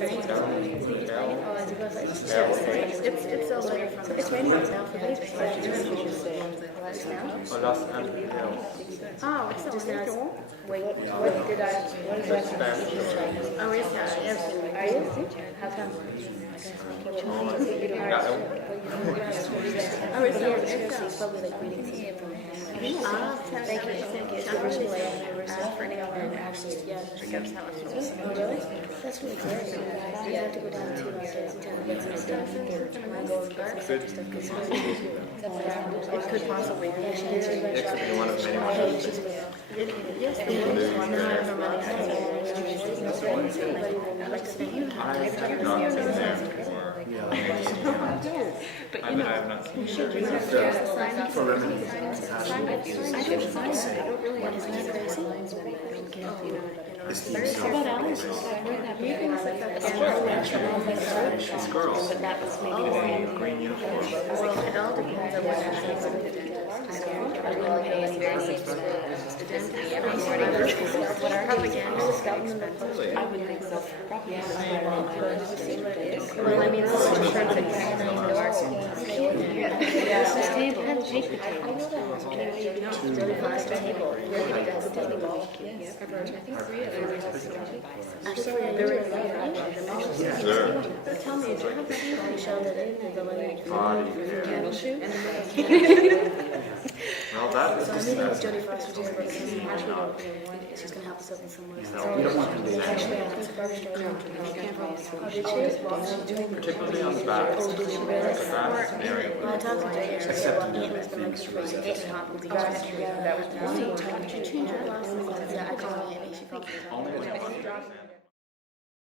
It's raining now for me. Oh, it's just now. Wait, what did I? What is that? Oh, it's not. Are you? How come? Oh, it's probably like reading. Thank you. It's the first way I've never seen for anyone. Actually, yeah. Oh, really? That's really great. You have to go down to town and get some stuff, or go and get some stuff because it could possibly be. It could be one of many ones. Yes, the one is one that her money has. I have not seen them before. But I have not seen them. For women. This team is so It's girls. In green uniforms. It all depends on what happens. I would think so. Well, I mean, it's This table, take the table. Tell me, do you have that show that Body Well, that is So I'm meeting with Jodie Foster just because she's going to help us open somewhere. We don't want them to particularly on the back. The back area. Well, I talked to Jodie and she said, well, Aunt has been like super sick and hot with the yard. That was the thing. Did you change your glasses? Yeah, I called Aunt and she felt Only one.